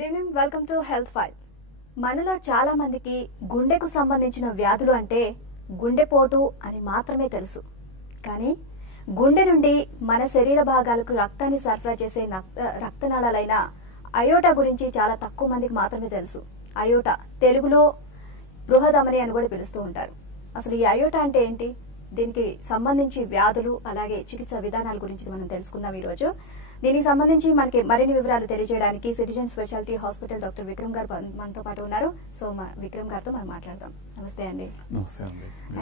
Good evening, welcome to health file. మనలో చాలా మందికి గుండెకు సంబంధించిన వ్యాధులు అంటే గుండెపోటు అని మాత్రమే తెలుసు. కానీ గుండె నుండి మన శరీర భాగాలకు రక్తాన్ని సరఫరా చేసే రక్తనాళాలైన అయోటా గురించి చాలా తక్కువ మందికి మాత్రమే తెలుసు. అయోటా తెలుగులో బృహధమని అని కూడా పిలుస్తూ ఉంటారు. అసలు ఈ అయోటా అంటే ఏంటి, దీనికి సంబంధించి వ్యాధులు అలాగే చికిత్స విధానాల గురించి మనం తెలుసుకుందాం ఈ రోజు. దీనికి సంబంధించి మనకి మరిన్ని వివరాలు తెలియజేయడానికి citizen speciality hospital doctor Vikram గారు మనతో పాటు ఉన్నారు. సో విక్రమ్ గారితో మనం మాట్లాడదాం. నమస్తే అండి.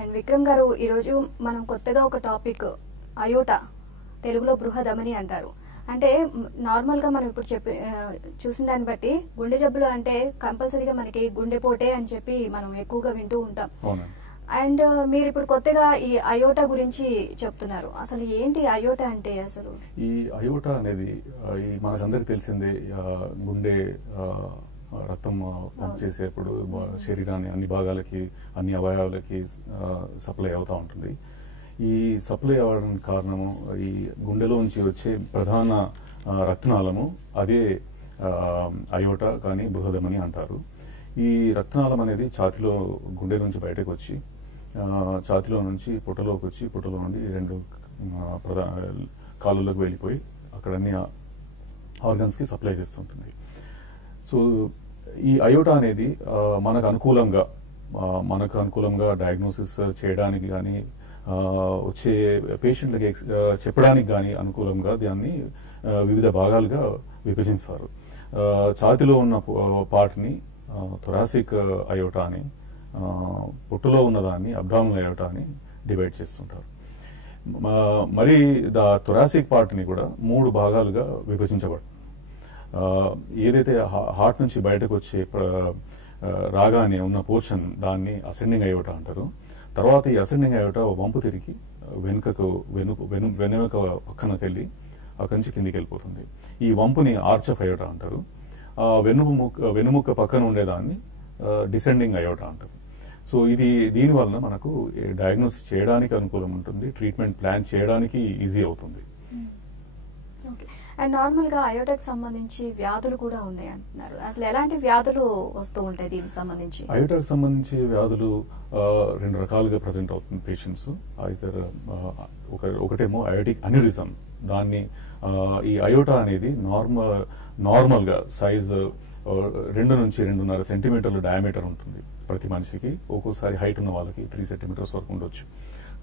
అండ్ విక్రమ్ గారు, ఈ రోజు మనం కొత్తగా ఒక టాపిక్, అయోటా తెలుగులో బృహధమని అంటారు. అంటే నార్మల్ గా మనం ఇప్పుడు చూసిన దాన్ని బట్టి గుండె జబ్బులు అంటే కంపల్సరీగా మనకి గుండెపోటే అని చెప్పి మనం ఎక్కువగా వింటూ ఉంటాం. అండ్ మీరు ఇప్పుడు కొత్తగా ఈ అయోటా గురించి చెప్తున్నారు. అసలు ఏంటి అయోటా అంటే? అసలు ఈ అయోటా అనేది మనకందరికి తెలిసిందే, గుండె రక్తం పంప్ చేసేప్పుడు శరీరాన్ని అన్ని భాగాలకి అన్ని అవయవాలకి సప్లై అవుతూ ఉంటుంది. ఈ సప్లై అవ్వడానికి కారణము ఈ గుండెలోంచి వచ్చే ప్రధాన రక్తనాళము, అదే అయోటా కానీ బృహధమని అంటారు. ఈ రక్తనాళం అనేది ఛాతిలో గుండె నుంచి బయటకు వచ్చి ఛాతిలో నుంచి పుట్టలోకి వచ్చి పుట్టలో నుండి రెండు కాళ్ళలోకి వెళ్ళిపోయి అక్కడ అన్ని ఆర్గన్స్ కి సప్లై చేస్తుంటుంది. సో ఈ అయోటా అనేది మనకు అనుకూలంగా డయాగ్నోసిస్ చేయడానికి కానీ వచ్చే పేషెంట్లకి చెప్పడానికి కానీ అనుకూలంగా దాన్ని వివిధ భాగాలుగా విభజిస్తారు. ఛాతిలో ఉన్న పార్ట్ని థొరాసిక్ అయోటా అని, పుట్టులో ఉన్నదాన్ని అబ్డామినల్ అయోటా అని డివైడ్ చేస్తుంటారు. మరి థొరాసిక్ పార్ట్ ని కూడా 3 భాగాలుగా విభజించబడుతుంది. ఏదైతే హార్ట్ నుంచి బయటకు వచ్చే రాగానే ఉన్న పోర్షన్, దాన్ని అసెండింగ్ అయోటా అంటారు. తర్వాత ఈ అసెండింగ్ అయోటా వంపు తిరిగి వెనుక పక్కనకి వెళ్ళి అక్కడి నుంచి కిందికి వెళ్ళిపోతుంది. ఈ వంపుని ఆర్చ్ ఆఫ్ అయోటా అంటారు. వెనుముక్క పక్కన ఉండేదాన్ని డిసెండింగ్ అయోటా అంటారు. సో దీని వలన మనకు డయాగ్నోసిస్ చేయడానికి అనుకూలం ఉంటుంది, ట్రీట్మెంట్ ప్లాన్ చేయడానికి ఈజీ అవుతుంది. అండ్ నార్మల్ గా అయోటాకి సంబంధించి వ్యాధులు కూడా ఉన్నాయి అంటున్నారు. అసలు ఎలాంటి వ్యాధులు వస్తూ ఉంటాయి దీనికి సంబంధించి? అయోటాకి సంబంధించి వ్యాధులు 2 రకాలుగా ప్రజెంట్ అవుతుంది పేషెంట్స్. అయితే ఒకటేమో అయోటిక్ అన్యూరిజం. దాన్ని ఈ అయోటా అనేది నార్మల్ గా సైజ్ 2 నుంచి 2.5 సెంటీమీటర్ల డయామీటర్ ఉంటుంది ప్రతి మనిషికి. ఒక్కోసారి హైట్ ఉన్న వాళ్ళకి 3 సెంటీమీటర్స్ వరకు ఉండొచ్చు.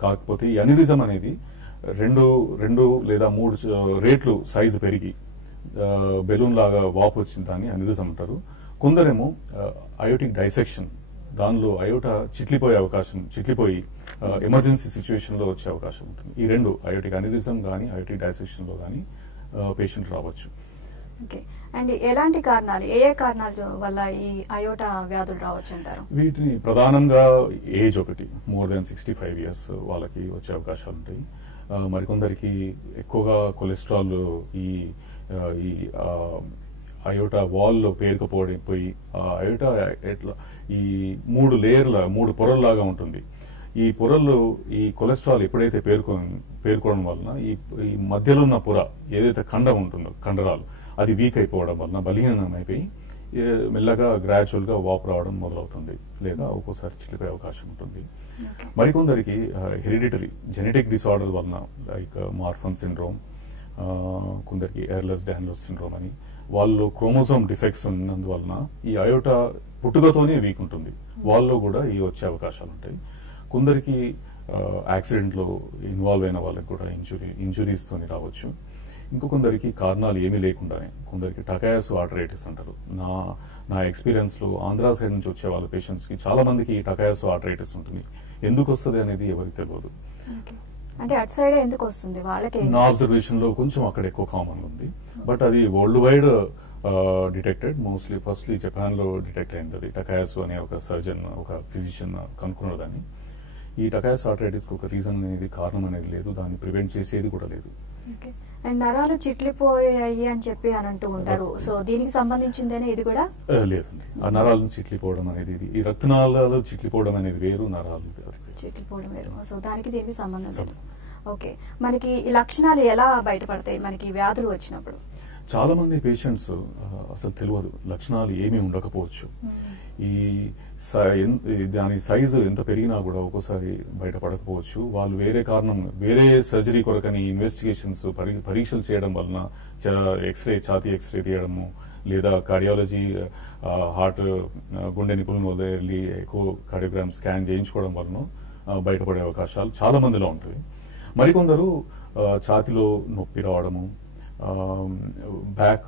కాకపోతే ఈ అన్యూరిజం అనేది 2 లేదా 3 రేట్లు సైజు పెరిగి బెలూన్ లాగా వాపు వచ్చింది, దాన్ని అన్యూరిజం అంటారు. కొందరేమో అయోటిక్ డైసెక్షన్, దానిలో అయోటా చిట్లిపోయి ఎమర్జెన్సీ సిచ్యువేషన్ లో వచ్చే అవకాశం ఉంటుంది. ఈ 2 అయోటిక్ అన్యూరిజం గానీ అయోటిక్ డైసెక్షన్ లో గానీ పేషెంట్ రావచ్చు. ఓకే. అండ్ ఎలాంటి కారణాలు, ఏ కారణాల వల్ల ఈ అయోటా వ్యాధులు రావచ్చు అంటారు? వీటిని ప్రధానంగా ఏజ్ ఒకటి, మోర్ దాన్ 65 years వాళ్ళకి వచ్చే అవకాశాలు ఉంటాయి. మరికొందరికి ఎక్కువగా కొలెస్ట్రాల్ ఈ అయోటా వాల్ లో పేరుకుపోయి అయోటా ఎట్లా ఈ 3 పొరల్లాగా ఉంటుంది. ఈ పొరల్లో ఈ కొలెస్ట్రాల్ ఎప్పుడైతే పేరుకోవడం వలన ఈ మధ్యలో ఉన్న పొర ఏదైతే ఖండం ఉంటుందో, కండరాలు, అది వీక్ అయిపోవడం వలన బలహీనం అయిపోయి మెల్లగా గ్రాడ్యువల్ గా వాపు రావడం మొదలవుతుంది, లేదా ఒక్కోసారి చిట్లిపోయే అవకాశం ఉంటుంది. మరికొందరికి హెరిడిటరీ జెనెటిక్ డిసార్డర్ వలన, లైక్ మార్ఫన్ సిండ్రోమ్, కొందరికి ఎర్లెస్ డానియల్ సిండ్రోమ్ అని, వాళ్ళు క్రోమోజోమ్ డిఫెక్ట్స్ ఉన్నందువలన ఈ అయోటా పుట్టుకతోనే వీక్ ఉంటుంది. వాళ్ళలో కూడా ఈ వచ్చే అవకాశాలు ఉంటాయి. కొందరికి యాక్సిడెంట్ లో ఇన్వాల్వ్ అయిన వాళ్ళకి కూడా ఇంజురీస్ తోని రావచ్చు. ఇంకొందరికి కారణాలు ఏమీ లేకుండానే, కొందరికి టకాయస్ ఆర్థరైటిస్ అంటారు. నా ఎక్స్పీరియన్స్ లో ఆంధ్ర సైడ్ నుంచి వచ్చే వాళ్ళ పేషెంట్స్ కి చాలా మందికి ఈ టకాయస్ ఆర్థరైటిస్ ఉంటుంది. ఎందుకు వస్తుంది అనేది ఎవరికి తెలియదు. అంటే అటు సైడ్ ఎందుకు వస్తుంది వాళ్ళకి? నా అబ్జర్వేషన్ లో కొంచెం అక్కడ ఎక్కువ కామన్ ఉంది, బట్ అది world wide detected. Firstly Japan లో డిటెక్ట్ అయింది అది. టకాయస్ అనే ఒక సర్జన్, ఒక ఫిజిషియన్ కనుక్కున్నదాన్ని. ఈ టకాయస్ ఆర్థరైటిస్ కి ఒక రీజన్ అనేది, కారణం అనేది లేదు, దాన్ని ప్రివెంట్ చేసేది కూడా లేదు. అండ్ నరాలు చిట్లిపోయాయి అని చెప్పి అని అంటూ ఉంటారు. సో దీనికి సంబంధించిందేనే ఇది కూడా? లేదండి, ఆ నరాలను చిట్లిపోవడం అనేది, ఈ రక్తనాళాలు చిట్లిపోవడం అనేది వేరు, నరాలు చిట్లిపోవడం వేరు. సో దానికి దీనికి సంబంధం లేదు. ఓకే, మనకి ఈ లక్షణాలు ఎలా బయటపడతాయి మనకి వ్యాధులు వచ్చినప్పుడు? చాలా మంది పేషెంట్స్ అసలు తెలియదు, లక్షణాలు ఏమీ ఉండకపోవచ్చు. ఈ దాని సైజు ఎంత పెరిగినా కూడా ఒక్కోసారి బయటపడకపోవచ్చు. వాళ్ళు వేరే సర్జరీ కొరకని ఇన్వెస్టిగేషన్స్ పరీక్షలు చేయడం వలన ఛాతీ ఎక్స్రే తీయడము, లేదా కార్డియాలజీ హార్ట్ గుండె నిపుణుల వల్ల వెళ్ళి ఎకో కార్డియోగ్రామ్ స్కాన్ చేయించుకోవడం వలన బయటపడే అవకాశాలు చాలా మందిలో ఉంటాయి. మరికొందరు ఛాతీలో నొప్పి రావడము, బ్యాక్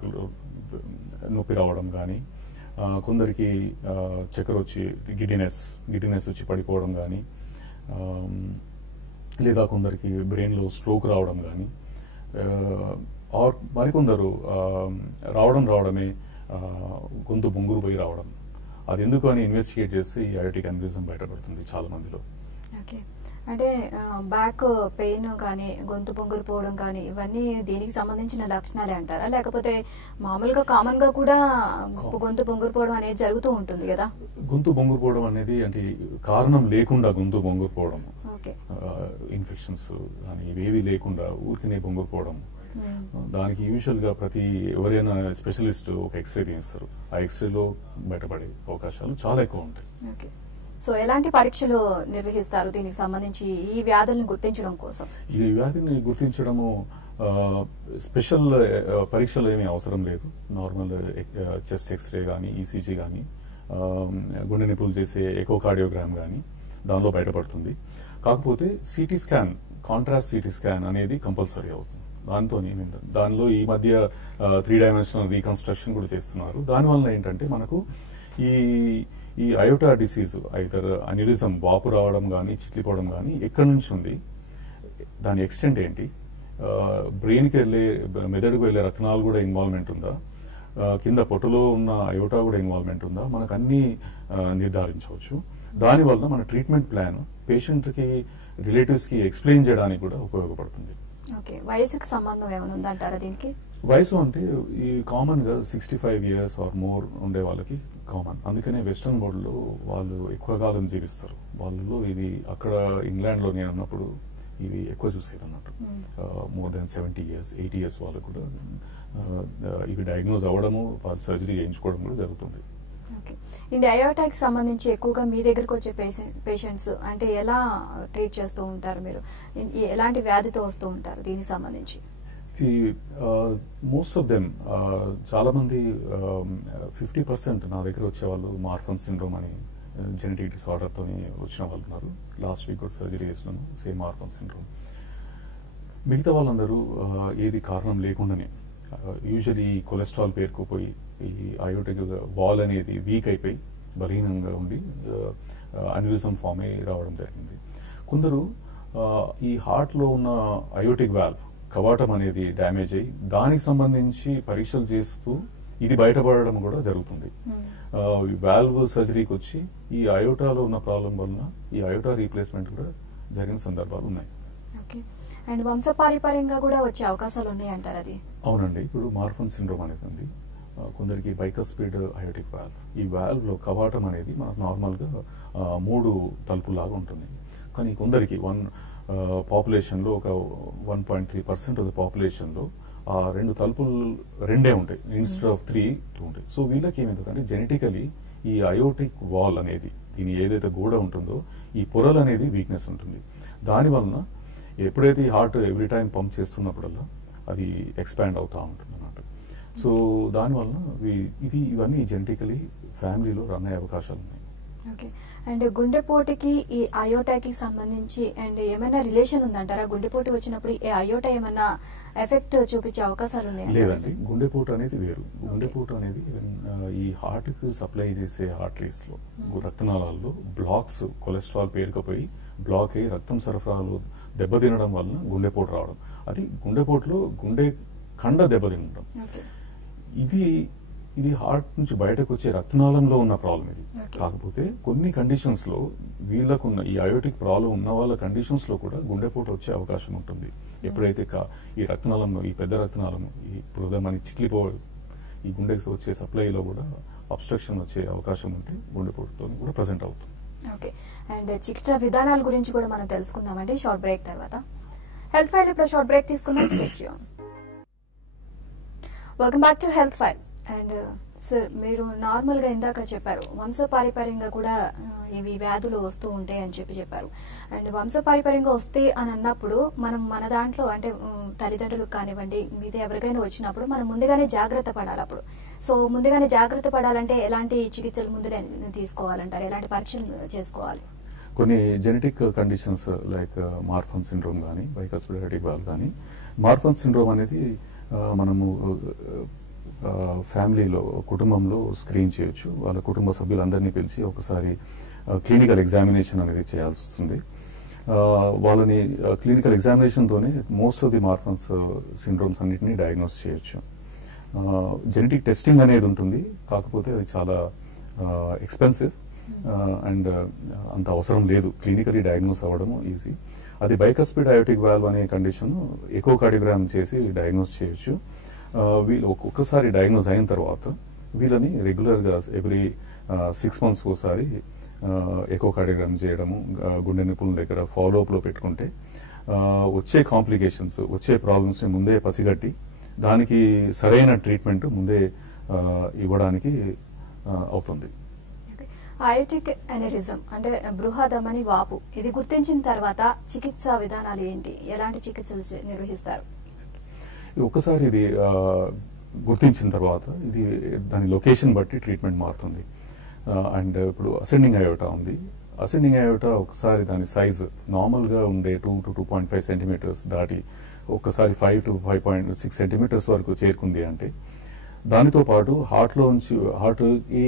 నొప్పి రావడం కానీ, కొందరికి చక్కెర వచ్చి గిడ్డినెస్ వచ్చి పడిపోవడం కానీ, లేదా కొందరికి బ్రెయిన్లో స్ట్రోక్ రావడం కానీ, మరికొందరు రావడమే గొంతు బొంగురు పోయి రావడం. అది ఎందుకు అని ఇన్వెస్టిగేట్ చేసి అయోటిక్ అన్యూరిజం బయటపడుతుంది చాలా మందిలో. ఓకే, అంటే బ్యాక్ పెయిన్ కానీ గొంతు పొంగురు పోవడం కానీ ఇవన్నీ దీనికి సంబంధించిన లక్షణాలే అంటారా, లేకపోతే మామూలుగా కామన్ గా కూడా గొంతు పొంగురు పోవడం అనేది జరుగుతూ ఉంటుంది కదా? గొంతు బొంగురు పోవడం అనేది అంటే కారణం లేకుండా గొంతు బొంగురు పోవడం, ఇన్ఫెక్షన్స్ కానీ ఇవేవి లేకుండా ఊరికనే బొంగురు పోవడం, దానికి యూజువల్ గా ఎవరైనా స్పెషలిస్ట్ ఒక ఎక్స్రే తీస్తారు. ఆ ఎక్స్రేలో బయటపడే అవకాశాలు చాలా ఎక్కువ ఉంటాయి. సో ఎలాంటి పరీక్షలు నిర్వహిస్తారు దీనికి సంబంధించి ఈ వ్యాధులను గుర్తించడం కోసం? ఈ వ్యాధిని గుర్తించడము స్పెషల్ పరీక్షలు ఏమీ అవసరం లేదు. నార్మల్ చెస్ట్ ఎక్స్రే కానీ, ఈసీజీ కానీ, గుండె నిపుణులు చేసే ఎకో కార్డియోగ్రామ్ కానీ దానిలో బయటపడుతుంది. కాకపోతే CT scan, contrast CT scan అనేది కంపల్సరీ అవుతుంది. దానిలో ఈ మధ్య 3 డైమెన్షనల్ రీకన్స్ట్రక్షన్ కూడా చేస్తున్నారు. దానివల్ల ఏంటంటే మనకు ఈ అయోటా డిసీజ్ ఐదర్ అన్యూరిజం, వాపు రావడం కానీ, చిట్లిపోవడం కానీ ఎక్కడి నుంచి ఉంది, దాని ఎక్స్టెంట్ ఏంటి, బ్రెయిన్కి వెళ్లే మెదడుకు వెళ్లే రక్తనాలు కూడా ఇన్వాల్వ్మెంట్ ఉందా, కింద పొట్టులో ఉన్న అయోటా కూడా ఇన్వాల్వ్మెంట్ ఉందా, మనకు అన్ని నిర్ధారించవచ్చు. దానివల్ల మన ట్రీట్మెంట్ ప్లాన్ పేషెంట్ కి, రిలేటివ్స్ కి ఎక్స్ప్లెయిన్ చేయడానికి కూడా ఉపయోగపడుతుంది. వయసుకు సంబంధం ఏమైనా ఉందంటారా దీనికి? వయసు అంటే ఈ కామన్ గా 65 years ఆర్ మోర్ ఉండే వాళ్ళకి కామన్. అందుకనే వెస్టర్న్ వరల్డ్ లో వాళ్ళు ఎక్కువ కాలం జీవిస్తారు. వాళ్ళలో ఇది అక్కడ ఇంగ్లాండ్ లో నేను ఉన్నప్పుడు ఇవి ఎక్కువ చూసేది అన్నట్టు. మోర్ దెన్ 70 years, 80 years వాళ్ళకు కూడా ఇవి డయాగ్నోజ్ అవ్వడము, వాళ్ళు సర్జరీ చేయించుకోవడం కూడా జరుగుతుంది. ఇండి అయోటాకి సంబంధించి ఎక్కువగా మీ దగ్గరకు వచ్చే పేషెంట్స్ అంటే ఎలా ట్రీట్ చేస్తూ ఉంటారు మీరు? ఎలాంటి వ్యాధితో వస్తూ ఉంటారు దీనికి సంబంధించి? మోస్ట్ ఆఫ్ దెమ్ చాలా మంది 50% నా దగ్గర వచ్చే వాళ్ళు మార్ఫన్ సిండ్రోమ్ అని జెనెటిక్ డిసార్డర్ తోని వచ్చిన వాళ్ళు ఉన్నారు. లాస్ట్ వీక్ కూడా సర్జరీ చేసినాము, సేమ్ మార్ఫన్ సిండ్రోమ్. మిగతా వాళ్ళందరూ ఏది కారణం లేకుండానే యూజువలీ కొలెస్ట్రాల్ పేరుకుపోయి ఈ అయోటిక్ వాల్ అనేది వీక్ అయిపోయి బలహీనంగా ఉండి అన్యూరిజం ఫామ్ అయి రావడం జరిగింది. కొందరు ఈ హార్ట్ లో ఉన్న అయోటిక్ వాల్వ్ కవాటం అనేది డ్యామేజ్ అయ్యి దానికి సంబంధించి పరీక్షలు చేస్తూ ఇది బయటపడడం కూడా జరుగుతుంది. వాల్వ్ సర్జరీకి వచ్చి ఈ అయోటాలో ఉన్న ప్రాబ్లం వలన ఈ అయోటా రీప్లేస్మెంట్ కూడా జరిగిన సందర్భాలు ఉన్నాయి. అండ్ వంశపారంపర్యంగా కూడా వచ్చే అవకాశాలు ఉన్నాయి అంటారు అది? అవునండి. ఇప్పుడు మార్ఫన్ సిండ్రోమ్ అనేది ఉంది. కొందరికి బైకస్పీడ్ అయోటిక్ వాల్వ్, ఈ వాల్వ్ లో కవాటం అనేది మనకు నార్మల్ గా 3 తలుపులాగా ఉంటుంది. కానీ కొందరికి పాపులేషన్ లో ఒక 1.3% ఆఫ్ ద పాపులేషన్ లో ఆ 2 తలుపులు 2 ఉంటాయి, ఇన్స్టెడ్ ఆఫ్ 3 ఉంటాయి. సో వీళ్ళకి ఏమైందంటే జెనెటికలీ ఈ అయోటిక్ వాల్ అనేది, దీని ఏదైతే గోడ ఉంటుందో ఈ పొరలు అనేది వీక్నెస్ ఉంటుంది. దాని వలన ఎప్పుడైతే ఈ హార్ట్ ఎవ్రీ టైం పంప్ చేస్తున్నప్పుడల్లా అది ఎక్స్పాండ్ అవుతా ఉంటుంది అన్నమాట. సో దానివల్ల ఇవన్నీ జెనెటికలీ ఫ్యామిలీలో రన్ అయ్యే అవకాశాలు ఉన్నాయి. ఓకే. అండ్ గుండెపోటుకి ఈ అయోటాకి సంబంధించి అండ్ ఏమైనా రిలేషన్ ఉందంటారా? గుండెపోటు వచ్చినప్పుడు ఈ అయోటా ఏమైనా ఎఫెక్ట్ చూపించే అవకాశాలు ఉన్నాయి? లేదండి, గుండెపోటు అనేది వేరు. గుండెపోటు అనేది ఈ హార్ట్ కు సప్లై చేసే ఆర్టరీస్ లో, రక్తనాళాల్లో బ్లాక్స్, కొలెస్ట్రాల్ పేరుకుపోయి బ్లాక్ అయ్యి రక్తం సరఫరాలు దెబ్బతినడం వలన గుండెపోటు రావడం. అది గుండెపోటులో గుండె కండ దెబ్బతినడం. ఇది హార్ట్ నుంచి బయటకు వచ్చే రక్తనాళంలో ఉన్న ప్రాబ్లం ఇది. కాకపోతే కొన్ని కండిషన్స్ లో వీళ్ళకున్న ఈ అయోటిక్ ప్రాబ్లం ఉన్న వాళ్ళ కండిషన్స్ లో కూడా గుండెపోటు వచ్చే అవకాశం ఉంటుంది. ఎప్పుడైతే ఈ రక్తనాళంలో, ఈ పెద్ద రక్తనాళము ఈ హృదయమని చిట్లిపోవడం, ఈ గుండెకి వచ్చే సప్లైలో కూడా అబ్స్ట్రక్షన్ వచ్చే అవకాశం ఉంటే గుండెపోటుతో కూడా ప్రజెంట్ అవుతుంది. ఓకే. అండ్ చికిత్స విధానాల గురించి కూడా మనం తెలుసుకుందామండి షార్ట్ బ్రేక్ తర్వాత. హెల్త్ ఫైల్ ఇప్పుడు షార్ట్ బ్రేక్ తీసుకుందాం. Stay tune. Welcome back to health file. And sir మీరు నార్మల్ గా ఇందాక చెప్పారు వంశపారంపర్యంగా కూడా ఇవి వ్యాధులు వస్తూ ఉంటాయి అని చెప్పారు. అండ్ వంశపారంపర్యంగా వస్తే అని అన్నప్పుడు మనం మన దాంట్లో అంటే తల్లిదండ్రులకు కానివ్వండి మీద ఎవరికైనా వచ్చినప్పుడు మనం ముందుగానే జాగ్రత్త పడాలి. అప్పుడు సో ముందుగానే జాగ్రత్త పడాలంటే ఎలాంటి చికిత్సలు ముందులే తీసుకోవాలంటారు, ఎలాంటి పరీక్షలు చేసుకోవాలి? కొన్ని genetic conditions like Marfan syndrome కానీ బైకస్పిడ్ ఐయోటిక్ వాల్వ్ కానీ, మార్ఫన్ సిండ్రోమ్ అనేది మనము ఫ్యామిలీలో కుటుంబంలో స్క్రీన్ చేయొచ్చు. వాళ్ళ కుటుంబ సభ్యులందరినీ పిలిచి ఒకసారి క్లినికల్ ఎగ్జామినేషన్ అనేది చేయాల్సి వస్తుంది. వాళ్ళని క్లినికల్ ఎగ్జామినేషన్తోనే most of the Marfan's syndromes అన్నిటినీ డయాగ్నోస్ చేయొచ్చు. జెనెటిక్ టెస్టింగ్ అనేది ఉంటుంది, కాకపోతే అది చాలా ఎక్స్పెన్సివ్ అండ్ అంత అవసరం లేదు. క్లినికలీ డయాగ్నోస్ అవ్వడం ఈజీ. అది బైకస్పిడ్ ఐయోటిక్ వాల్వ్ అనే కండిషన్ ఎకోకార్డియోగ్రామ్ చేసి డయాగ్నోస్ చేయొచ్చు. వీళ్ళు ఒక్కొక్కసారి డయాగ్నోస్ అయిన తర్వాత వీళ్ళని రెగ్యులర్ గా ఎవ్రీ 6 months ఒకసారి ఎకోకార్డియోగ్రామ్ చేయడము, గుండె నిపుణుల దగ్గర ఫాలో అప్ లో పెట్టుకుంటే వచ్చే కాంప్లికేషన్స్, వచ్చే ప్రాబ్లమ్స్ ని ముందే పసిగట్టి దానికి సరైన ట్రీట్మెంట్ ముందే ఇవ్వడానికి అవుతుంది. అయోటిక్ ఎనరిజం అంటే బృహదమని వాపు, ఇది గుర్తించిన తర్వాత చికిత్సా విధానాలు ఏంటి, ఎలాంటి చికిత్సలు నిర్వహిస్తారు? ఒక్కసారి ఇది గుర్తించిన తర్వాత ఇది దాని లొకేషన్ బట్టి ట్రీట్మెంట్ మారుతుంది. అండ్ ఇప్పుడు అసెండింగ్ అయోటా ఉంది. అసెండింగ్ అయోటా ఒకసారి దాని సైజ్ నార్మల్ గా ఉండే 2 to 2.5 centimeters దాటి ఒక్కసారి 5 to 5.6 centimeters వరకు చేరుకుంది అంటే దానితో పాటు హార్ట్ ఈ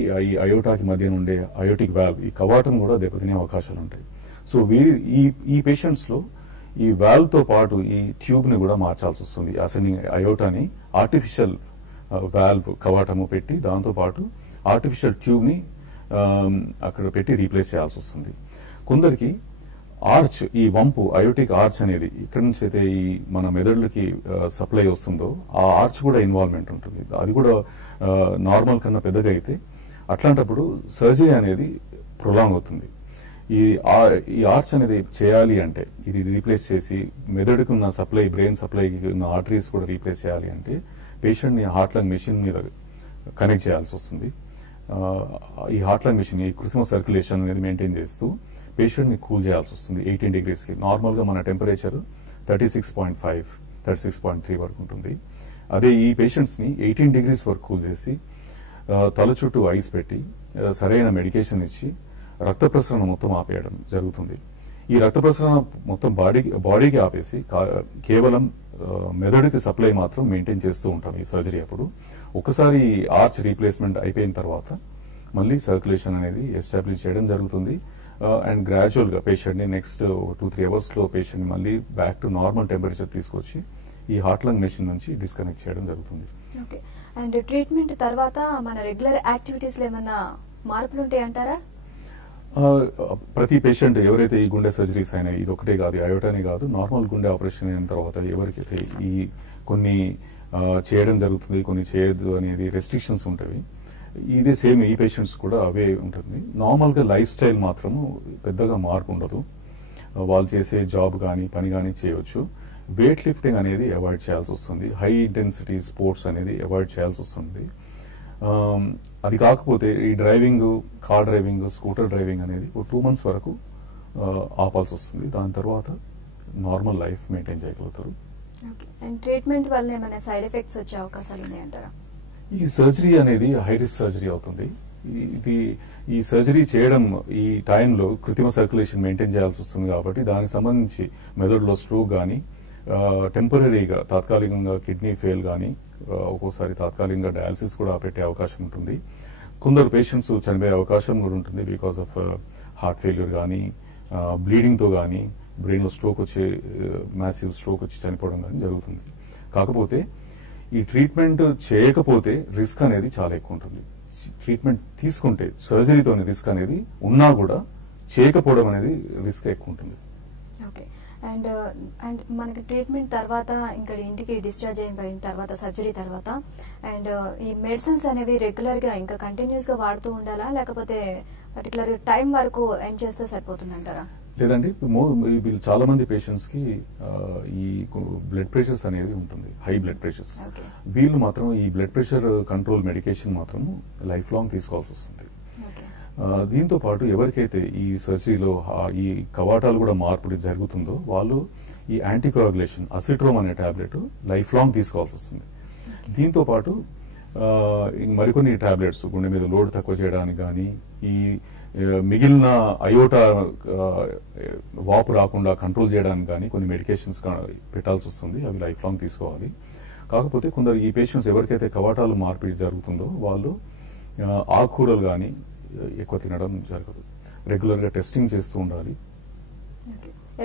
అయోటాకి మధ్య ఉండే అయోటిక్ వాల్వ్, ఈ కవాటం కూడా దెబ్బతినే అవకాశాలు ఉంటాయి. సో ఈ పేషెంట్స్ లో ఈ వాల్వ్ తో పాటు ఈ ట్యూబ్ ని కూడా మార్చాల్సి వస్తుంది. అసెండింగ్ అయోటాని ఆర్టిఫిషియల్ వాల్వ్ కవాటము పెట్టి దాంతో పాటు ఆర్టిఫిషియల్ ట్యూబ్ ని అక్కడ పెట్టి రీప్లేస్ చేయాల్సి వస్తుంది. కొందరికి ఆర్చ్, ఈ వంపు అయోటిక్ ఆర్చ్ అనేది ఇక్కడి నుంచి అయితే ఈ మన మెదడులకి సప్లై వస్తుందో ఆ ఆర్చ్ కూడా ఇన్వాల్వ్మెంట్ ఉంటుంది. అది కూడా నార్మల్ కన్నా పెద్దగా అయితే అట్లాంటప్పుడు సర్జరీ అనేది ప్రొలాంగ్ అవుతుంది. ఈ ఆర్చ్ అనేది చేయాలి అంటే ఇది రీప్లేస్ చేసి మెదడుకు ఉన్న సప్లై, బ్రెయిన్ సప్లైకి ఉన్న ఆర్టరీస్ కూడా రీప్లేస్ చేయాలి అంటే పేషెంట్ ని హార్ట్ లంగ్ మెషిన్ మీద కనెక్ట్ చేయాల్సి వస్తుంది. ఈ హార్ట్ లంగ్ మెషిన్ ఈ కృత్రిమ సర్క్యులేషన్ అనేది మెయింటైన్ చేస్తూ పేషెంట్ ని కూల్ చేయాల్సి వస్తుంది 18 degrees కి. నార్మల్ గా మన టెంపరేచర్ 36.5, 36.3 వరకు ఉంటుంది. అదే ఈ పేషెంట్స్ ని 18 degrees వరకు కూల్ చేసి తల చుట్టూ ఐస్ పెట్టి సరైన మెడికేషన్ ఇచ్చి రక్త ప్రసరణ మొత్తం ఆపేయడం జరుగుతుంది. ఈ రక్త ప్రసరణ మొత్తం బాడీకి ఆపేసి కేవలం మెదడుకి సప్లై మాత్రం మెయింటైన్ చేస్తూ ఉంటాం ఈ సర్జరీ అప్పుడు. ఒకసారి ఆర్చ్ రీప్లేస్మెంట్ అయిపోయిన తర్వాత మళ్ళీ సర్క్యులేషన్ అనేది ఎస్టాబ్లిష్ చేయడం జరుగుతుంది. అండ్ గ్రాడ్యువల్ గా పేషెంట్ ని నెక్స్ట్ 2-3 hours లో పేషెంట్ ని మళ్ళీ బ్యాక్ టు నార్మల్ టెంపరేచర్ తీసుకొచ్చి ఈ హార్ట్ లంగ్ మెషిన్ నుంచి డిస్కనెక్ట్ చేయడం జరుగుతుంది. ఓకే. అండ్ ట్రీట్మెంట్ తర్వాత మన రెగ్యులర్ యాక్టివిటీస్ లో ఏమైనా మార్పులు ఉంటాయంటారా? ప్రతి పేషెంట్ ఎవరైతే ఈ గుండె సర్జరీస్ అయినా, ఇది ఒకటే కాదు, అయోటానే కాదు, నార్మల్ గుండె ఆపరేషన్ అయిన తర్వాత ఎవరికైతే ఈ కొన్ని చేయడం జరుగుతుంది, కొన్ని చేయొద్దు అనేది రెస్ట్రిక్షన్స్ ఉంటాయి, ఇదే సేమ్ ఈ పేషెంట్స్ కూడా అవే ఉంటుంది. నార్మల్ గా లైఫ్ స్టైల్ మాత్రము పెద్దగా మార్పు ఉండదు. వాళ్ళు చేసే జాబ్ కానీ పని కానీ చేయవచ్చు. వెయిట్ లిఫ్టింగ్ అనేది అవాయిడ్ చేయాల్సి వస్తుంది. హై ఇంటెన్సిటీ స్పోర్ట్స్ అనేది అవాయిడ్ చేయాల్సి వస్తుంది. అది కాకపోతే ఈ driving, car driving, scooter driving అనేది 2 months వరకు ఆపాల్సి వస్తుంది. దాని తర్వాత నార్మల్ లైఫ్ మెయింటైన్ చేయగలుగుతారు. ట్రీట్మెంట్ వల్ల ఏమైనా సైడ్ ఎఫెక్ట్స్ వచ్చే అవకాశాలు ఉన్నాయంటారా? ఈ సర్జరీ అనేది హై రిస్క్ సర్జరీ అవుతుంది. ఈ సర్జరీ చేయడం ఈ టైంలో కృత్రిమ సర్క్యులేషన్ మెయింటైన్ చేయాల్సి వస్తుంది కాబట్టి దానికి సంబంధించి మెదడులో స్ట్రోక్ గానీ, టెంపరీగా తాత్కాలికంగా కిడ్నీ ఫెయిల్ గానీ, ఒక్కోసారి తాత్కాలికంగా డయాలసిస్ కూడా పెట్టే అవకాశం ఉంటుంది. కొందరు పేషెంట్స్ చనిపోయే అవకాశం కూడా ఉంటుంది బికాస్ ఆఫ్ హార్ట్ ఫెయిల్యూర్ గానీ, బ్లీడింగ్ తో గానీ, బ్రెయిన్ లో స్ట్రోక్ వచ్చి మ్యాసివ్ స్ట్రోక్ వచ్చి చనిపోవడం కానీ జరుగుతుంది. కాకపోతే ఈ ట్రీట్మెంట్ చేయకపోతే రిస్క్ అనేది చాలా ఎక్కువ ఉంటుంది. ట్రీట్మెంట్ తీసుకుంటే సర్జరీతోనే రిస్క్ అనేది ఉన్నా కూడా చేయకపోవడం అనేది రిస్క్ ఎక్కువ ఉంటుంది. ఓకే. అండ్ మనకి ట్రీట్మెంట్ తర్వాత ఇంకా ఇంటికి డిశ్చార్జ్ అయిపోయిన తర్వాత, సర్జరీ తర్వాత, అండ్ ఈ మెడిసిన్స్ అనేవి రెగ్యులర్ గా ఇంకా కంటిన్యూస్ గా వాడుతూ ఉండాలా, లేకపోతే పర్టికులర్ టైం వరకు ఎండ్ చేస్తే సరిపోతుంది అంటారా? లేదండి వీళ్ళు చాలా మంది పేషెంట్స్ కి ఈ బ్లడ్ ప్రెషర్స్ అనేది ఉంటుంది, హై బ్లడ్ ప్రెషర్స్. వీళ్ళు మాత్రం ఈ బ్లడ్ ప్రెషర్ కంట్రోల్ మెడికేషన్ మాత్రం లైఫ్ లాంగ్ తీసుకోవాల్సి వస్తుంది. దీంతో పాటు ఎవరికైతే ఈ సర్జరీలో ఈ కవాటాలు కూడా మార్పు జరుగుతుందో వాళ్ళు ఈ యాంటీకోయాగులేషన్ అసిట్రోమ్ అనే టాబ్లెట్ లైఫ్ లాంగ్ తీసుకోవాల్సి వస్తుంది. దీంతో పాటు మరికొన్ని టాబ్లెట్స్ గుండె మీద లోడ్ తక్కువ చేయడానికి కానీ, ఈ మిగిలిన అయోటా వాపు రాకుండా కంట్రోల్ చేయడానికి కానీ కొన్ని మెడికేషన్స్ పెట్టాల్సి వస్తుంది. అవి లైఫ్ లాంగ్ తీసుకోవాలి. కాకపోతే కొందరు ఈ పేషెంట్స్ ఎవరికైతే కవాటాలు మార్పిడి జరుగుతుందో వాళ్ళు ఆకుకూరలు కానీ ఎక్కువ తినడం జరగదు. రెగ్యులర్ గా టెస్టింగ్ చేస్తూ ఉండాలి.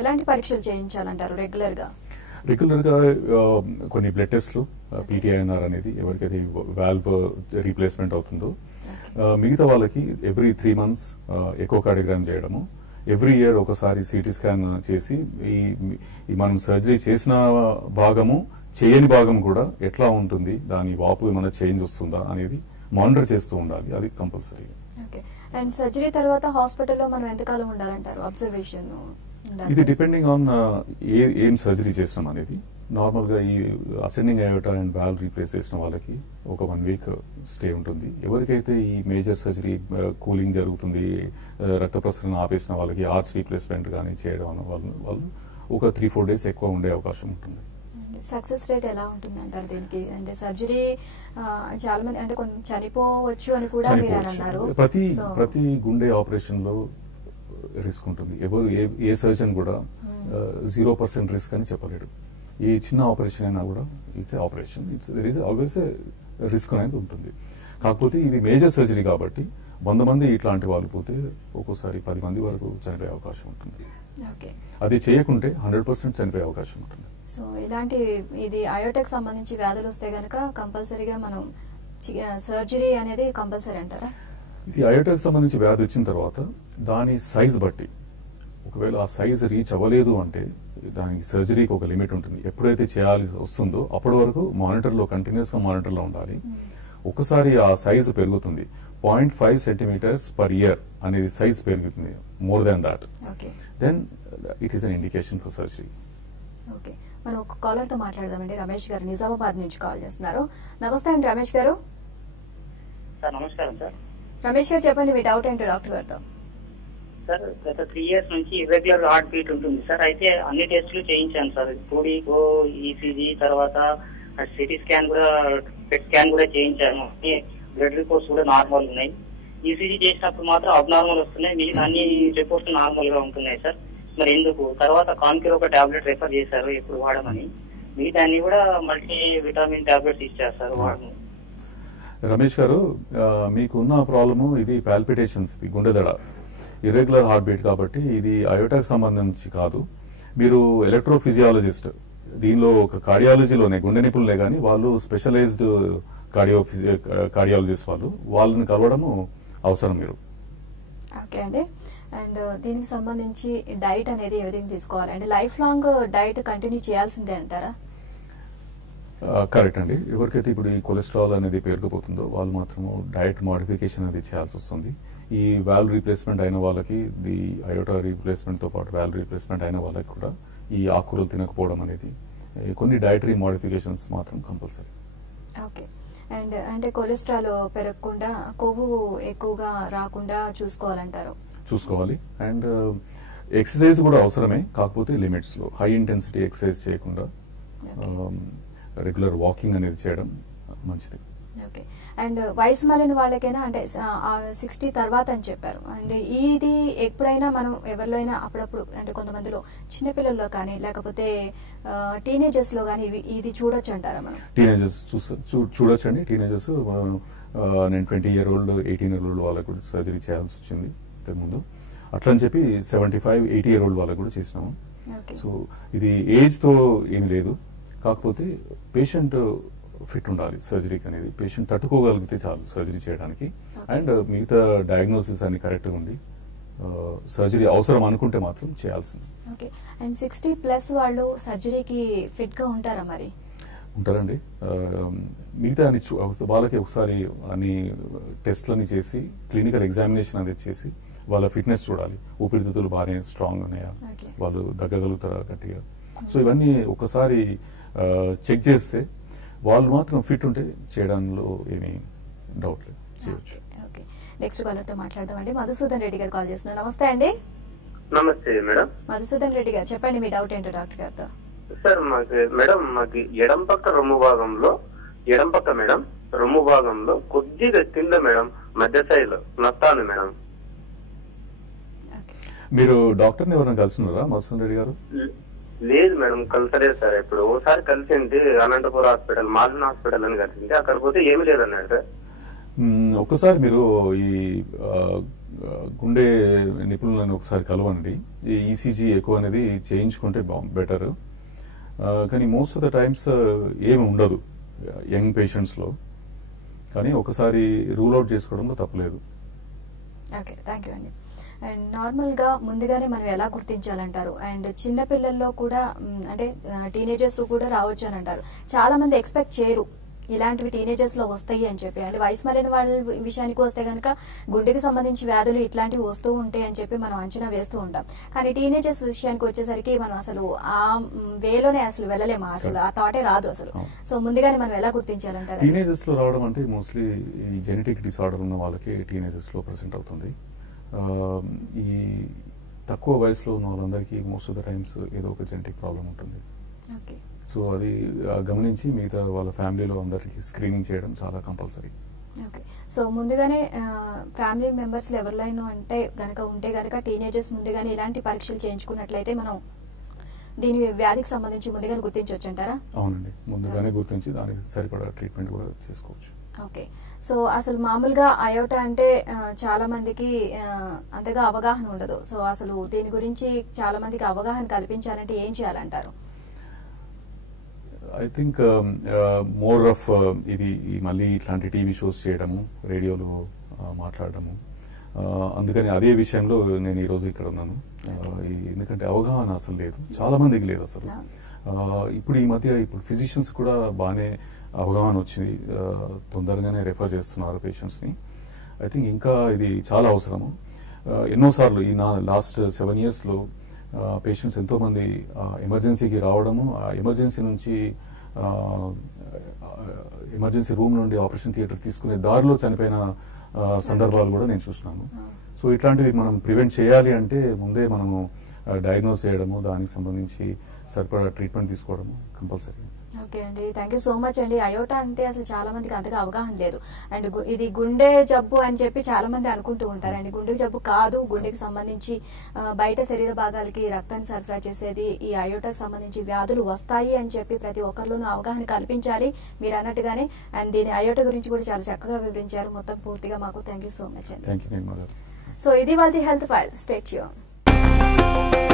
ఎలాంటి పరీక్షలు చేయించాలంటారు రెగ్యులర్ గా? రెగ్యులర్ గా కొన్ని బ్లడ్ టెస్ట్లు, పీటీఐఎన్ఆర్ అనేది ఎవరికైతే వాల్వ్ రీప్లేస్మెంట్ అవుతుందో, మిగతా వాళ్ళకి ఎవ్రీ 3 months ఎకోకార్డియోగ్రామ్ చేయడము, ఎవ్రీ ఇయర్ ఒకసారి సిటీ స్కాన్ చేసి ఈ మనం సర్జరీ చేసిన భాగము చేయని భాగం కూడా ఎట్లా ఉంటుంది, దాని వాపు ఏమైనా చేంజ్ వస్తుందా అనేది మానిటర్ చేస్తూ ఉండాలి. అది కంపల్సరీ. అండ్ సర్జరీ తర్వాత హాస్పిటల్లో మనం ఎంతకాలం ఉండాలంటారు? అబ్జర్వేషన్ ఇది డిపెండింగ్ ఆన్ ఏం సర్జరీ చేస్తాం అనేది. నార్మల్ గా ఈ ascending iota and valve replace చేసిన వాళ్ళకి ఒక 1 week స్టే ఉంటుంది. ఎవరికైతే ఈ మేజర్ సర్జరీ కూలింగ్ జరుగుతుంది, రక్త ప్రసరణ ఆపేసిన వాళ్ళకి ఆర్చ్ రీప్లేస్మెంట్ కానీ చేయడం వాళ్ళు ఒక 3-4 days ఎక్కువ ఉండే అవకాశం ఉంటుంది. సక్సెస్ రేట్ ఎలా ఉంటుంది అంటారు దీనికి? అంటే సర్జరీ చాలా మంది అంటే కొంచెం చనిపోవచ్చు అని కూడా మీరు అన్నారు. ప్రతి గుండె ఆపరేషన్ లో రిస్క్ ఉంటుంది. ఎవరు ఏ సర్జన్ కూడా 0% రిస్క్ అని చెప్పలేడు. ఏ చిన్న ఆపరేషన్ అయినా కూడా it's operation, there is always risk అనేది ఉంటుంది. కాకపోతే ఇది మేజర్ సర్జరీ కాబట్టి 100 మంది ఇట్లాంటి వాళ్ళు పోతే ఒక్కోసారి 10 మంది వరకు చనిపోయే అవకాశం ఉంటుంది. అది చేయకుంటే 100% చనిపోయే అవకాశం ఉంటుంది. సో ఇలాంటి ఇది అయోటాకి సంబంధించి వ్యాధులు వస్తే గనక కంపల్సరీగా మనం సర్జరీ అనేది కంపల్సరీ అంటారా? ఇది అయోటాకి సంబంధించి వ్యాధి వచ్చిన తర్వాత దాని సైజ్ బట్టి, ఒకవేళ ఆ సైజ్ రీచ్ అవ్వలేదు అంటే దానికి సర్జరీకి ఒక లిమిట్ ఉంటుంది. ఎప్పుడైతే చేయాల్సి వస్తుందో అప్పటి వరకు కంటిన్యూస్ గా మానిటర్ లో ఉండాలి. ఒకసారి ఆ సైజ్ పెరుగుతుంది, 0.5 centimeters per year అనేది సైజ్ పెరుగుతుంది, more than that, then it is an indication for surgery. Okay, మనం ఒక కాలర్ తో మాట్లాడదామండి. రమేష్ గారు నిజామాబాద్ నుంచి కాల్ చేస్తున్నారు. నమస్తే అండి రమేష్ గారు. నమస్కారం సార్. రమేష్ గారు చెప్పండి మీ డౌట్ ఏంటో డాక్టర్ గారితో. సార్ గత 3 years నుంచి ఇర్రెగ్యులర్ హార్ట్ బీట్ ఉంటుంది సార్. అయితే అన్ని టెస్టులు చేయించాను సార్. పూడికో, ఈసీజీ, తర్వాత సిటీ స్కాన్ కూడా, పెట్ స్కాన్ కూడా చేయించాను. బ్లడ్ రిపోర్ట్స్ కూడా నార్మల్ ఉన్నాయి. ఈసీజీ చేసినప్పుడు మాత్రం అబ్నార్మల్ వస్తున్నాయి, మిగిలిన అన్ని రిపోర్ట్స్ నార్మల్ గా ఉంటున్నాయి సార్. మరి ఎందుకు? తర్వాత కాన్క్యూర్ ఒక టాబ్లెట్ రెఫర్ చేశారు ఎప్పుడు వాడమని, మిగతా అన్ని కూడా మల్టీ విటమిన్ టాబ్లెట్స్ ఇచ్చారు సార్ వాడము. రమేష్ గారు, మీకున్న ప్రాబ్లము ఇది పాల్పిటేషన్స్, ఇది గుండె దడ, ఇర్రెగ్యులర్ హార్ట్ బీట్ కాబట్టి ఇది అయోటాకి సంబంధించి కాదు. మీరు ఎలక్ట్రోఫిజియాలజిస్ట్, దీనిలో ఒక కార్డియాలజీలోనే గుండె నిపుణులే కానీ వాళ్ళు స్పెషలైజ్డ్ కార్డియాలజిస్ట్ వాళ్ళని కలవడము అవసరం మీరు. ఓకే అండి. అండ్ దీనికి సంబంధించి డైట్ అనేది ఏ విధంగా తీసుకోవాలి? అంటే లైఫ్ లాంగ్ డైట్ కంటిన్యూ చేయాల్సిందే అంటారా? కరెక్ట్ అండి. ఎవరికైతే ఇప్పుడు ఈ కొలెస్ట్రాల్ అనేది పెరిగిపోతుందో వాళ్ళు మాత్రము డైట్ మోడిఫికేషన్ అనేది చేయాల్సి వస్తుంది. ఈ వాల్వ్ రీప్లేస్మెంట్ అయిన వాళ్ళకి, ది అయోటా రీప్లేస్మెంట్ తో పాటు వాల్వ్ రీప్లేస్మెంట్ అయిన వాళ్ళకి కూడా ఈ ఆకుకూరలు తినకపోవడం అనేది, కొన్ని డైటరీ మోడిఫికేషన్స్ మాత్రం కంపల్సరీ. ఓకే. అండ్ అంటే కొలెస్ట్రాల్ పెరగకుండా, కొవ్వు ఎక్కువగా రాకుండా చూసుకోవాలంటారు? చూసుకోవాలి. అండ్ ఎక్సర్సైజ్ కూడా అవసరమే, కాకపోతే లిమిట్స్ లో. హై ఇంటెన్సిటీ ఎక్సర్సైజ్ చేయకుండా రెగ్యులర్ వాకింగ్ అనేది చేయడం మంచిది. ఓకే. అండ్ వయసు మళ్ళిన వాళ్ళకైనా, అంటే 60 తర్వాత అని చెప్పారు, అంటే ఇది ఎప్పుడైనా మనం ఎవరిలో అయినా అప్పుడప్పుడు, అంటే కొంతమందిలో చిన్నపిల్లల్లో కానీ లేకపోతే టీనేజర్స్ లో కానీ ఇది చూడొచ్చు అంటారా మనం? టీనేజర్స్ చూడొచ్చు అండి. టీనేజర్స్ నేను 20-year-old 18-year-old వాళ్ళకు కూడా సర్జరీ చేయాల్సి వచ్చింది ఇంతకుముందు. అట్లా అని చెప్పి 75-80-year-old వాళ్ళకు కూడా చేసినాము. సో ఇది ఏజ్ తో ఏమి లేదు, కాకపోతే పేషెంట్ ఫిట్ ఉండాలి సర్జరీకి అనేది. పేషెంట్ తట్టుకోగలిగితే చాలు సర్జరీ చేయడానికి. అండ్ మిగతా డయాగ్నోసిస్ అన్ని కరెక్ట్ గా ఉండి సర్జరీ అవసరం అనుకుంటే మాత్రం చేయాల్సింది. ఓకే. అండ్ 60+ వాళ్ళు సర్జరీకి ఫిట్ గా ఉంటారా? మరి ఉంటారండి. మిగతా వాళ్ళకి ఒకసారి అన్ని టెస్ట్లని చేసి క్లినికల్ ఎగ్జామినేషన్ అనేది చేసి వాళ్ళ ఫిట్నెస్ చూడాలి, ఊపిరితిత్తులు బాగానే స్ట్రాంగ్ ఉన్నాయా, Okay. వాళ్ళు దగ్గగలుగుతారా గట్టిగా. సో ఇవన్నీ ఒకసారి చెక్ చేస్తే వాళ్ళు మాత్రం ఫిట్ ఉంటే చేయడంలో ఏమీ డౌట్ లేదు, చేయొచ్చు. ఓకే, నెక్స్ట్ కాలర్ తో మాట్లాడదామండి. మధుసూదన్ రెడ్డి గారు కాల్ చేస్తున్నారు. నమస్తే అండి. నమస్తే మేడం. మధుసూదన్ రెడ్డి గారు చెప్పండి మీ డౌట్ ఏంటో డాక్టర్ గారితో. సార్ మాకు ఎడం పక్క రొమ్ము భాగంలో మేడం రొమ్ము భాగంలో కొద్దిగా కింద మేడం మధ్య స్థాయిలో నొస్తాను మేడం. మీరు డాక్టర్ని ఎవరైనా కలిసినారా మధుసూదన్ రెడ్డి గారు? లేదు మేడం, కలిసలేదు సార్. ఇప్పుడు ఓసారి కలిసింది అనంతపురం హాస్పిటల్, మాలిన్ హాస్పిటల్ అని కలిసింది. అక్కడ పోతే ఏమీ లేదన్నాడు సార్. ఒకసారి మీరు ఈ గుండె నిపుణులను ఒకసారి కలవండి. ఈ ఈసీజీ ఎక్కువ అనేది చేయించుకుంటే బెటర్. కానీ మోస్ట్ ఆఫ్ ద టైమ్స్ ఏమి ఉండదు యంగ్ పేషెంట్స్ లో, కానీ ఒకసారి రూల్ అవుట్ చేసుకోవడంలో తప్పలేదు. ఓకే, థ్యాంక్ యూ అండి. అండ్ నార్మల్ గా ముందుగానే మనం ఎలా గుర్తించాలంటారు? అండ్ చిన్న పిల్లల్లో కూడా అంటే టీనేజర్స్ కూడా రావచ్చు అని అంటారు. చాలా మంది ఎక్స్పెక్ట్ చేయరు ఇలాంటివి టీనేజర్స్ లో వస్తాయి అని చెప్పి. అంటే వయసు మళ్ళిన వాళ్ళ విషయానికి వస్తే కనుక గుండెకి సంబంధించి వ్యాధులు ఇట్లాంటివి వస్తూ ఉంటాయి అని చెప్పి మనం అంచనా వేస్తూ ఉంటాం. కానీ టీనేజర్స్ విషయానికి వచ్చేసరికి మనం అసలు ఆ వేలోనే అసలు వెళ్ళలేము, అసలు ఆ థాటే రాదు అసలు. సో ముందుగానే మనం ఎలా గుర్తించాలంటారు? టీనేజర్స్ లో రావడం అంటే మోస్ట్లీ ఈ జెనెటిక్ డిసార్డర్ ఉన్న వాళ్ళకి టీనేజర్స్ లో ప్రెసెంట్ అవుతుంది. ఈ తక్కువ వయసులో ఉన్న వాళ్ళందరికీ మోస్ట్ ఆఫ్ ద టైమ్స్ ఏదో ఒక జెనెటిక్ ప్రాబ్లం ఉంటుంది. ఓకే, సో అది గమనించి మిగతా వాళ్ళ ఫ్యామిలీలో అందరికి స్క్రీనింగ్ చేయడం చాలా కంపల్సరీ. ఓకే, సో ముందుగానే ఫ్యామిలీ మెంబర్స్ ఎవరిలో అంటే ఉంటే గనక టీనేజర్స్ ముందుగానే ఇలాంటి పరీక్షలు చేయించుకున్నట్లయితే మనం దీని వ్యాధికి సంబంధించి ముందుగానే గుర్తించవచ్చు అంటారా? అవునండి, ముందుగానే గుర్తించి దానికి సరిపడా ట్రీట్మెంట్ కూడా చేసుకోవచ్చు. ఓకే, సో అసలు మామూలుగా అయోటా అంటే చాలా మందికి అంతగా అవగాహన ఉండదు. సో అసలు దీని గురించి చాలా మందికి అవగాహన కల్పించాలంటే ఏం చేయాలంటారు? ఐ థింక్ మోర్ ఆఫ్ ఇది మళ్ళీ ఇట్లాంటి టీవీ షోస్ చేయడము, రేడియోలో మాట్లాడడము, అందుకని అదే విషయంలో నేను ఈరోజు ఇక్కడ ఉన్నాను. ఎందుకంటే అవగాహన అసలు లేదు, చాలా మందికి లేదు అసలు. ఇప్పుడు ఈ మధ్య ఫిజిషియన్స్ కూడా బాగానే అవగాహన వచ్చింది, తొందరగానే రెఫర్ చేస్తున్నారు పేషెంట్స్ ని. ఐ థింక్ ఇంకా ఇది చాలా అవసరము. ఎన్నోసార్లు ఈ లాస్ట్ 7 years లో పేషెంట్స్ ఎంతో మంది ఎమర్జెన్సీకి రావడము, ఆ ఎమర్జెన్సీ నుంచి ఎమర్జెన్సీ రూమ్ నుండి ఆపరేషన్ థియేటర్ తీసుకునే దారిలో చనిపోయిన సందర్భాలు కూడా నేను చూస్తున్నాను. సో ఇట్లాంటివి మనం ప్రివెంట్ చేయాలి అంటే ముందే మనము డయాగ్నోస్ చేయడము, దానికి సంబంధించి సరిపడా ట్రీట్మెంట్ తీసుకోవడము కంపల్సరీ. ఓకే అండి, థ్యాంక్ యూ సో మచ్ అండి. అయోటా అంటే అసలు చాలా మందికి అంతగా అవగాహన లేదు. అండ్ ఇది గుండె జబ్బు అని చెప్పి చాలా మంది అనుకుంటూ ఉంటారు. అండ్ గుండె జబ్బు కాదు, గుండెకి సంబంధించి బయట శరీర భాగాలకి రక్తాన్ని సరఫరా చేసేది ఈ అయోటాకి సంబంధించి వ్యాధులు వస్తాయి అని చెప్పి ప్రతి ఒక్కరిలోనూ అవగాహన కల్పించాలి మీరు అన్నట్టుగానే. అండ్ దీని అయోటా గురించి కూడా చాలా చక్కగా వివరించారు మొత్తం పూర్తిగా మాకు. థ్యాంక్ యూ సో మచ్ అండి. Thank you. సో ఇది వాళ్ళ హెల్త్ ఫైల్. Stay tuned.